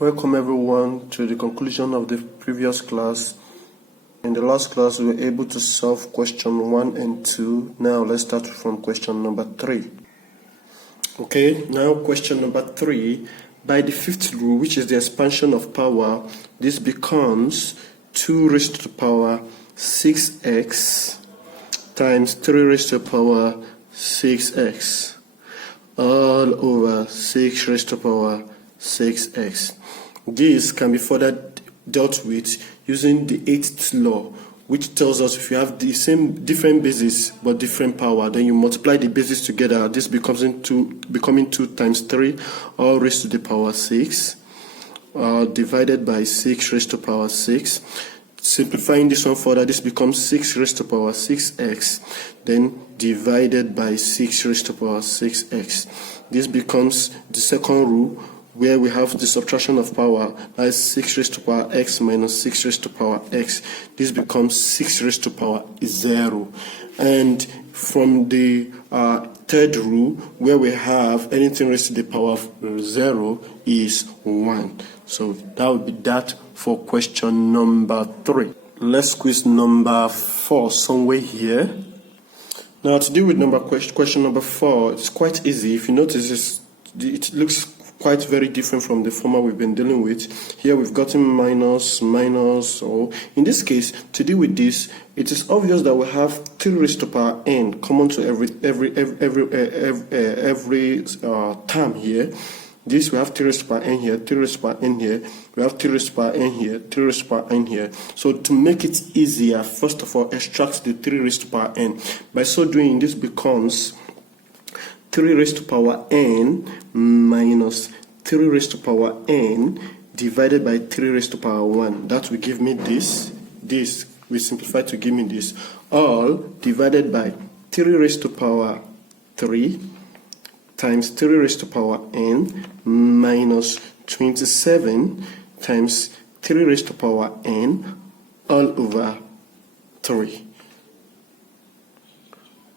Welcome everyone to the conclusion of the previous class. In the last class, we were able to solve question 1 and 2. Now let's start from question number 3. Okay, now question number 3. By the fifth rule, which is the expansion of power, this becomes 2 raised to the power 6x times 3 raised to the power 6x all over 6 raised to the power 6x. This can be further dealt with using the 8th law, which tells us if you have the same different bases but different power, then you multiply the bases together. This becoming 2 times 3 all raised to the power 6 divided by 6 raised to the power 6. Simplifying this one further, this becomes 6 raised to the power 6x, then divided by 6 raised to the power 6x. This becomes the second rule, where we have the subtraction of power, that is 6 raised to the power x minus 6 raised to the power x. This becomes 6 raised to the power 0. And from the third rule, where we have anything raised to the power of 0 is 1. So that would be that for question number 3. Let's quiz number 4 somewhere here. Now to deal with question number 4, it's quite easy. If you notice, it looks quite very different from the former we've been dealing with. Here we've gotten minus, or in this case, to deal with this, it is obvious that we have 3 raised to the power n common to every term here. This we have 3 raised to the power n here, 3 raised to the power n here, we have 3 raised to the power n here, 3 raised to the power n here. So to make it easier, first of all, extract the 3 raised to the power n. By so doing, this becomes 3 raised to the power n minus 3 raised to the power n divided by 3 raised to the power 1. That will give me this. This we simplify to give me this. All divided by 3 raised to the power 3 times 3 raised to the power n minus 27 times 3 raised to the power n all over 3.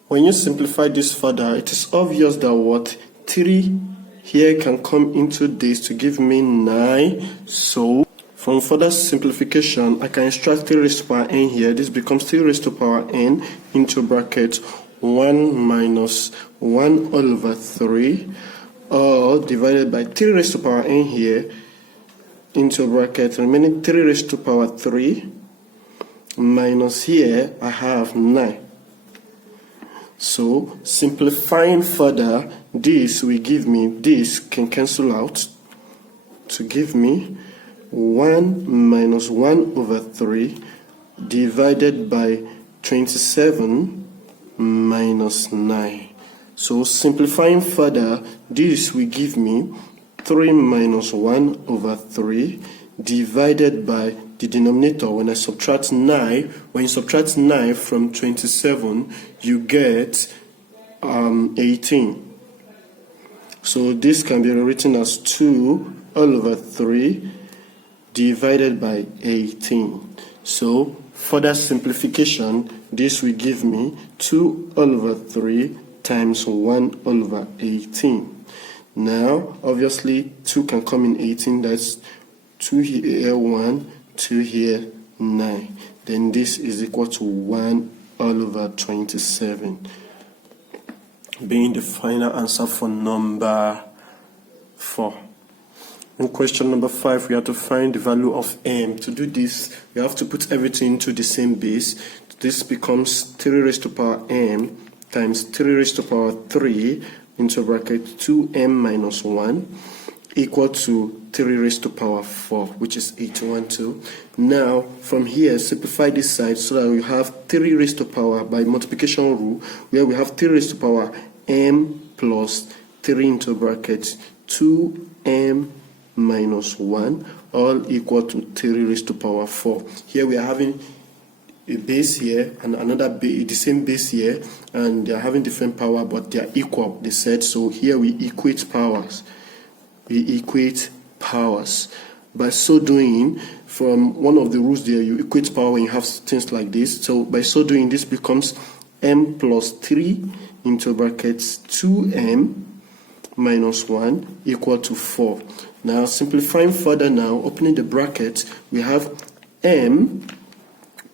When you simplify this further, it is obvious that what 3 here can come into this to give me 9. So from further simplification, I can extract 3 raised to the power n here. This becomes 3 raised to the power n into bracket 1 minus 1 all over 3, or divided by 3 raised to the power n here into bracket remaining 3 raised to the power 3 minus here I have 9. So simplifying further, this will give me, this can cancel out to give me 1 minus 1 over 3 divided by 27 minus 9. So simplifying further, this will give me 3 minus 1 over 3 divided by the denominator. When I subtract 9, when you subtract 9 from 27, you get 18. So this can be rewritten as 2 all over 3 divided by 18. So further simplification, this will give me 2 all over 3 times 1 all over 18. Now, obviously, 2 can come in 18. That's 2 here, 1, 2 here, 9. Then this is equal to 1 all over 27, being the final answer for number 4. In question number 5, we have to find the value of m. To do this, we have to put everything into the same base. This becomes 3 raised to the power m times 3 raised to the power 3 into bracket 2m minus 1 equal to 3 raised to the power 4, which is 812. Now, from here, simplify this side so that we have 3 raised to the power by multiplication rule, where we have 3 raised to the power m plus 3 into bracket 2m minus 1, all equal to 3 raised to the power 4. Here we are having a base here and another base, the same base here, and they are having different power, but they are equal, they said. So here we equate powers. By so doing, from one of the rules there, you equate power when you have things like this. So by so doing, this becomes m plus 3 into brackets 2m minus 1 equal to 4. Now simplifying further now, opening the bracket, we have m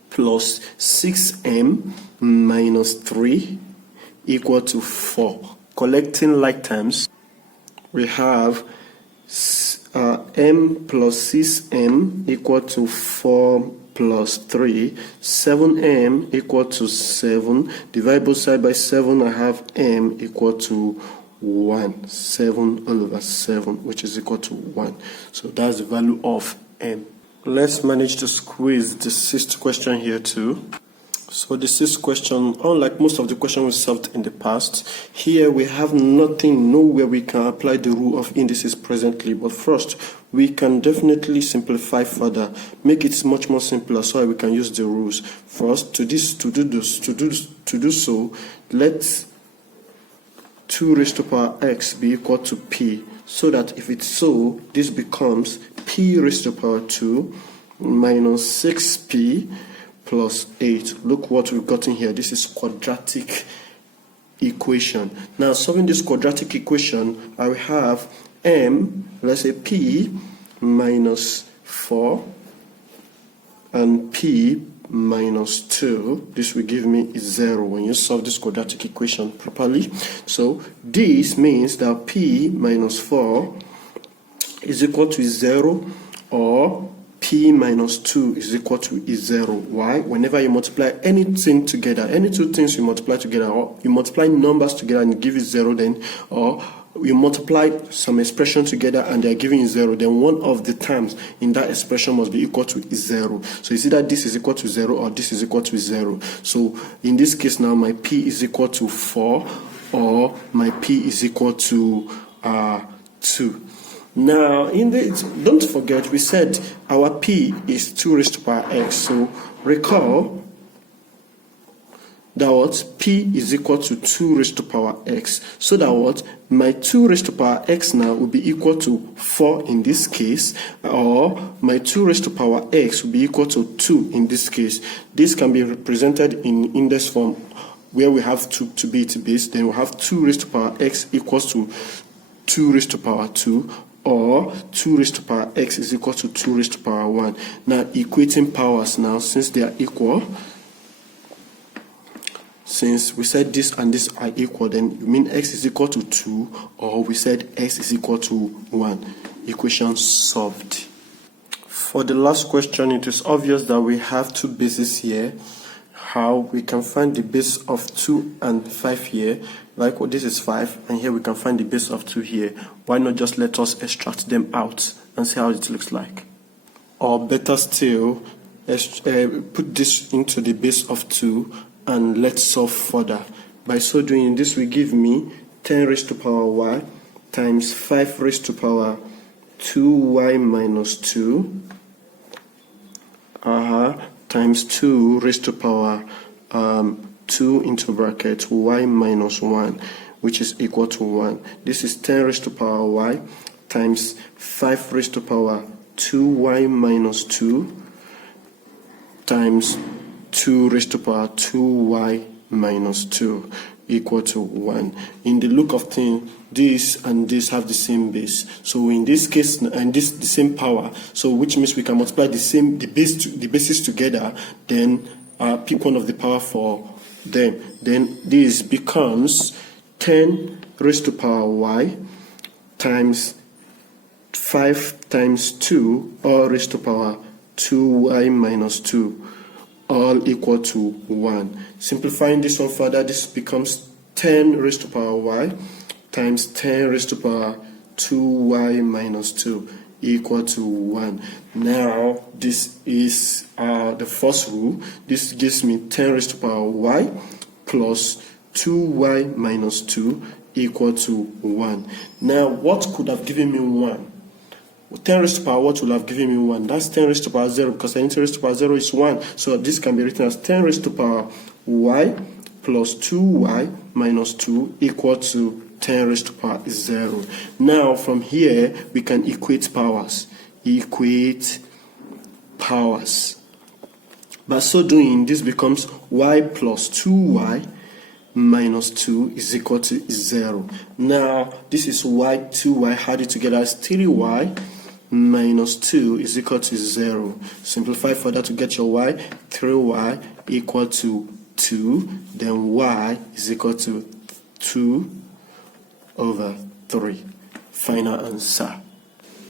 plus 6m minus 3 equal to 4. Collecting like terms, we have m plus 6m equal to 4 plus 3, 7m equal to 7. Divide both sides by 7, I have m equal to 1. 7 all over 7, which is equal to 1. So that's the value of m. Let's manage to squeeze the sixth question here too. So the sixth question, unlike most of the questions we solved in the past, here we have nothing, nowhere we can apply the rule of indices presently. But first, we can definitely simplify further, make it much more simpler so we can use the rules. First, to do so, let 2 raised to power x be equal to p, so that if it's so, this becomes p raised to power 2 minus 6p plus 8. Look what we've gotten here. This is quadratic equation. Now solving this quadratic equation, I will have m, let's say p minus 4 and p minus 2. This will give me 0 when you solve this quadratic equation properly. So this means that p minus 4 is equal to 0, or p minus 2 is equal to 0. Why? Whenever you multiply anything together, any two things you multiply together, or you multiply numbers together and give it 0, then, or you multiply some expression together and they are giving you 0, then one of the terms in that expression must be equal to 0. So you see that this is equal to 0 or this is equal to 0. So in this case now, my p is equal to 4 or my p is equal to 2. Now, don't forget, we said our p is 2 raised to power x. So recall that what p is equal to 2 raised to power x. So that what my 2 raised to power x now will be equal to 4 in this case, or my 2 raised to power x will be equal to 2 in this case. This can be represented in index form where we have 2 to be its base. Then we have 2 raised to power x equals to 2 raised to power 2. Or 2 raised to power x is equal to 2 raised to power 1. Now equating powers now, since they are equal, since we said this and this are equal, then you mean x is equal to 2, or we said x is equal to 1. Equation solved. For the last question, it is obvious that we have two bases here. How we can find the base of 2 and 5 here, like this is 5, and here we can find the base of 2 here. Why not just let us extract them out and see how it looks like? Or better still, put this into the base of 2 and let's solve further. By so doing, this will give me 10 raised to power y times 5 raised to power 2y minus 2 times 2 raised to power 2 into bracket y minus 1, which is equal to 1. This is 10 raised to power y times 5 raised to power 2y minus 2 times 2 raised to power 2y minus 2 equal to 1. In the look of things, this and this have the same base. So in this case, and this the same power. So which means we can multiply the bases together. Then pick one of the power for them. Then this becomes 10 raised to power y times 5 times 2 all raised to power 2y minus 2 all equal to 1. Simplifying this one further, this becomes 10 raised to power y times 10 raised to power 2y minus 2 equal to 1. Now this is the first rule. This gives me 10 raised to power y plus 2y minus 2 equal to 1. Now what could have given me 1? 10 raised to power what will have given me 1? That's 10 raised to power 0, because 10 raised to power 0 is 1. So this can be written as 10 raised to power y plus 2y minus 2 equal to 10 raised to power 0. Now from here we can equate powers. Equate powers. By so doing, this becomes y plus 2y minus 2 is equal to 0. Now, this is y, 2y, add it together as 3y minus 2 is equal to 0. Simplify further to get your y, 3y equal to 2, then y is equal to 2 over 3. Final answer.